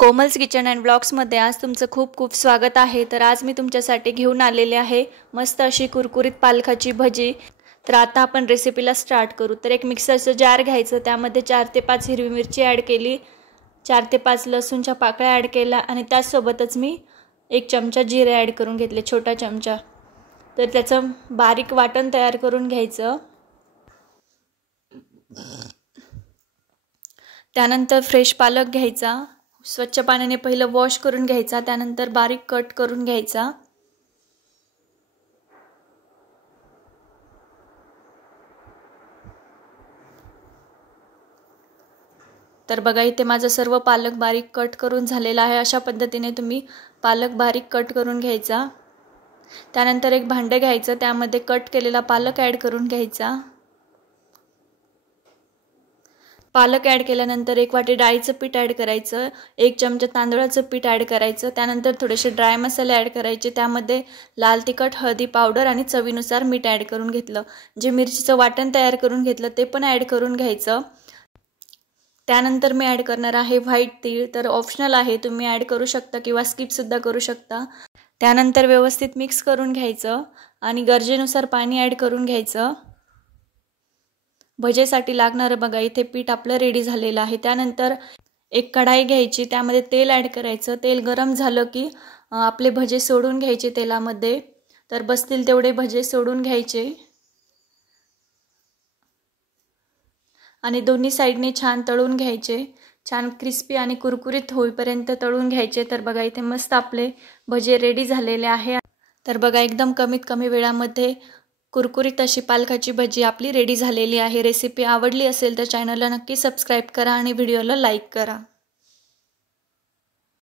Komal's kitchen and ब्लॉग्समध्ये आज तुमचं खूप खूप स्वागत आहे। तर आज मी तुमच्यासाठी घेऊन आलेले आहे मस्त अशी कुरकुरीत पालकाची भजी। तर आता आपण रेसिपीला स्टार्ट करू। तर एक मिक्सरचं जार घ्यायचं, त्यामध्ये 4 ते 5 हिरवी मिरची ॲड केली, 4 ते 5 लसूणच्या पाकळ्या ॲड केला आणि त्यासोबतच मी 1 चमचा जिरे ॲड करून घेतले, छोटा चमचा। तर त्याचं बारीक वाटण तयार करून घ्यायचं। त्यानंतर फ्रेश पालक घ्यायचा, स्वच्छ पाण्याने पहिलं वॉश करून घ्यायचा, त्यानंतर बारीक कट करून घ्यायचा। तर बघा इथे माझा सर्व पालक बारीक कट करून झालेला आहे। अशा पद्धतीने तुम्ही पालक बारीक कट करून घ्यायचा। त्यानंतर एक भांडे घ्यायचं, त्यामध्ये कट केलेला पालक ॲड करून घ्यायचा। पालक ॲड केल्यानंतर 1 वाटी डाळीचं पीठ ॲड करायचं, 1 चमचा तांदळाचं पीठ ॲड करायचं। त्यानंतर थोडेसे ड्राय मसाले ॲड करायचे, त्यामध्ये लाल तिखट, हळदी पावडर आणि चवीनुसार मीठ ॲड करून घेतलं। जे मिरचीचं वाटण तयार करून घेतलं ते पण ॲड करून घ्यायचं। त्यानंतर मी ॲड करणार आहे व्हाईट तीळ, तर ऑप्शनल आहे, तुम्ही ॲड करू शकता किंवा स्किप सुद्धा करू शकता। त्यानंतर व्यवस्थित मिक्स करून घ्यायचं आणि गरजेनुसार पाणी ॲड करून घ्यायचं। भजेसाठी लागणारं बघा इथे पीठ आपलं रेडी झालेलं आहे। त्यानंतर एक कढाई घ्यायची, त्यामध्ये तेल ॲड करायचं। तेल गरम झालं की आपले भजे सोडून घ्यायचे तेलामध्ये। तर बसतील तेवढे भजे सोडून घ्यायचे आणि दोन्ही साइडने छान तळून घ्यायचे, छान क्रिस्पी आणि कुरकुरीत होईपर्यंत तळून घ्यायचे। तर बघा इथे मस्त आपले भजे रेडी झालेले आहे। तर बघा एकदम कमीत कमी वेळामध्ये कुरकुरीत अशी पालकाची भजी आपली रेडी झालेली आहे। रेसिपी आवडली असेल तर चॅनलला नक्की सबस्क्राईब करा आणि व्हिडिओला लाईक करा।